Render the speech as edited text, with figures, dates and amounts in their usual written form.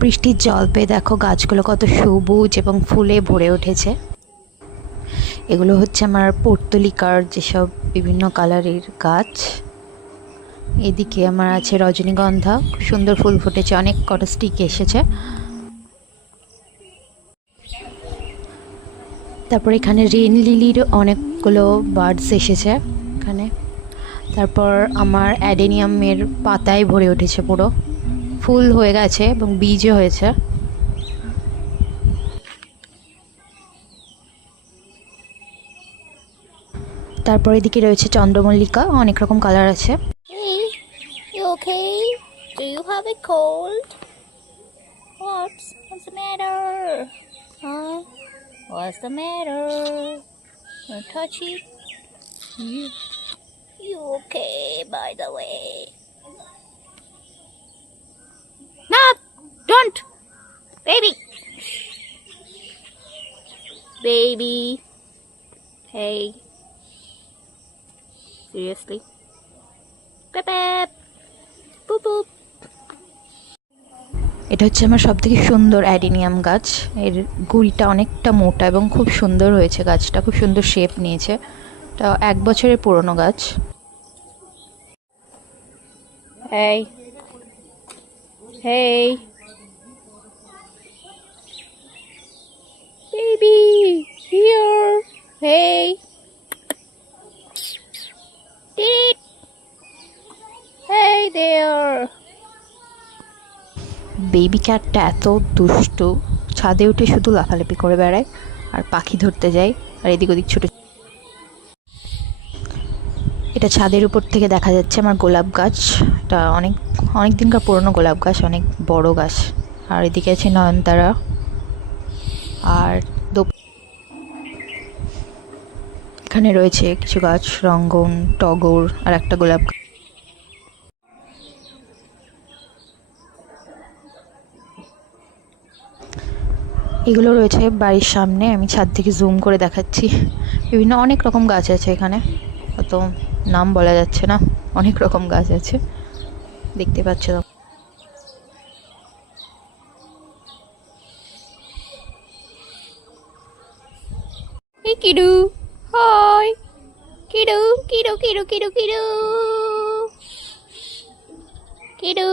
বৃষ্টির জল পেয়ে দেখো গাছগুলো কত সবুজ এবং ফুলে ভরে উঠেছে। এগুলো হচ্ছে আমার পর্তুলিকার যেসব বিভিন্ন কালারের গাছ। এদিকে আমার আছে রজনীগন্ধা, খুব সুন্দর ফুল ফুটেছে, অনেক কটা স্টিক এসেছে। তারপর এখানে রেন লিলির অনেকগুলো বার্ডস এসেছে এখানে। তারপর আমার অ্যাডেনিয়ামের পাতায় ভরে উঠেছে, পুরো ফুল হয়ে গেছে এবং বীজও হয়েছে। তারপর এদিকে রয়েছে চন্দ্রমল্লিকা, অনেক রকম কালার আছে। Hey, you okay? Do you have a cold? What's the matter? Huh? What's the matter? Don't touch it. You okay, by the way? No! Don't! Baby! Baby! Hey. Seriously? Beep beep! Boop boop! এটা হচ্ছে আমার সবথেকে সুন্দর adenium গাছ। এর গুড়িটা অনেকটা মোটা এবং খুব সুন্দর হয়েছে, গাছটা খুব সুন্দর শেপ নিয়েছে। এটা 1 বছরের পুরনো গাছ। Hey. Hey. Baby, here. Hey. Did. Hey there. Baby ক্যাটটা এত দুষ্টু, ছাদে উঠে শুধু লাফালাফি করে বেড়ায় আর পাখি ধরতে যায় আর এদিক ওদিক ছোট। এটা ছাদের উপর থেকে দেখা যাচ্ছে আমার গোলাপ গাছ। এটা অনেক দিনকার পুরনো গোলাপ গাছ, অনেক বড় গাছ। আর এদিকে আছে নয়নতারা আর এখানে রয়েছে কিছু গাছ, রঙ্গন, টগর আর একটা গোলাপ। এগুলো রয়েছে বাড়ির সামনে, আমি ছাদ থেকে জুম করে দেখাচ্ছি। বিভিন্ন অনেক রকম গাছ আছে এখানে, অত নাম বলা যাচ্ছে না, অনেক রকম গাছ আছে দেখতে পাচ্ছ। Hey kiddo. Hi. Kiddo, kiddo, kiddo, kiddo, kiddo. Kiddo.